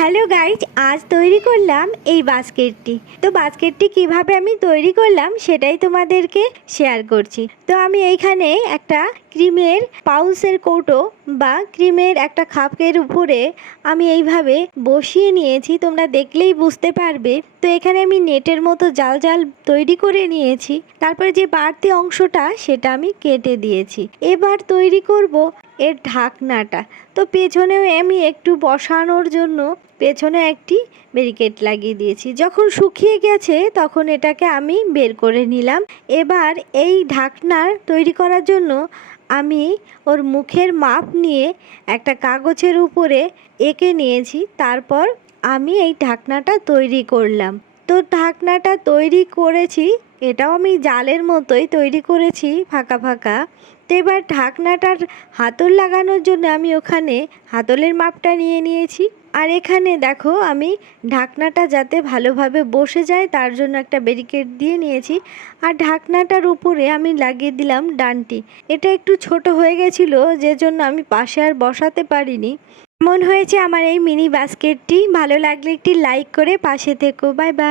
Hello guys, আজ তৈরি করলাম এই বাস্কেটটি। তো বাস্কেটটি কিভাবে আমি তৈরি করলাম সেটাই তোমাদেরকে শেয়ার করছি। তো আমি এইখানে একটা ক্রিমের পাউচের কৌটো বা ক্রিমের একটা কাপের উপরে আমি এইভাবে বসিয়ে নিয়েছি, তোমরা দেখলেই বুঝতে পারবে। তো এখানে আমি নেটের মতো জাল জাল তৈরি করে নিয়েছি। তারপরে যে বাড়তি অংশটা সেটা আমি কেটে দিয়েছি। এবার তৈরি করব এর ঢাকনাটা। তো পেছনেও আমি একটু বসানোর জন্য পেছনে একটি ব্যারিকেড লাগিয়ে দিয়েছি। যখন শুকিয়ে গেছে তখন এটাকে আমি বের করে নিলাম। এবার এই ঢাকনার তৈরি করার জন্য আমি ওর মুখের মাপ নিয়ে একটা কাগজের উপরে এঁকে নিয়েছি। তারপর আমি এই ঢাকনাটা তৈরি করলাম। তো ঢাকনাটা তৈরি করেছি, এটাও আমি জালের মতোই তৈরি করেছি ফাঁকা ফাঁকা। তো এবার ঢাকনাটার হাতল লাগানোর জন্য আমি ওখানে হাতলের মাপটা নিয়ে নিয়েছি। আর এখানে দেখো আমি ঢাকনাটা যাতে ভালোভাবে বসে যায় তার জন্য একটা ব্যারিকেড দিয়ে নিয়েছি। আর ঢাকনাটার উপরে আমি লাগিয়ে দিলাম ডান্টি। এটা একটু ছোট হয়ে গেছিলো, যে জন্য আমি পাশে আর বসাতে পারিনি। এমন হয়েছে আমার এই মিনি বাস্কেটটি। ভালো লাগলে একটি লাইক করে পাশে থেকো। Bye bye.